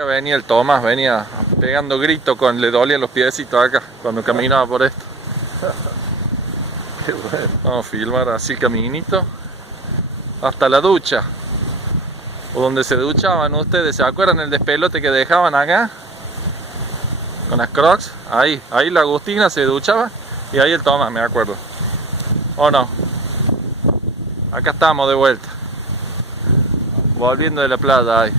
Acá venía el Tomás, venía pegando gritos le dolían los piecitos acá cuando caminaba por esto. Qué bueno. Vamos a filmar así caminito hasta la ducha, o donde se duchaban ustedes. ¿Se acuerdan el despelote que dejaban acá? Con las Crocs, ahí la Agustina se duchaba y ahí el Tomás, me acuerdo. ¿O no? Acá estamos de vuelta, volviendo de la playa ahí.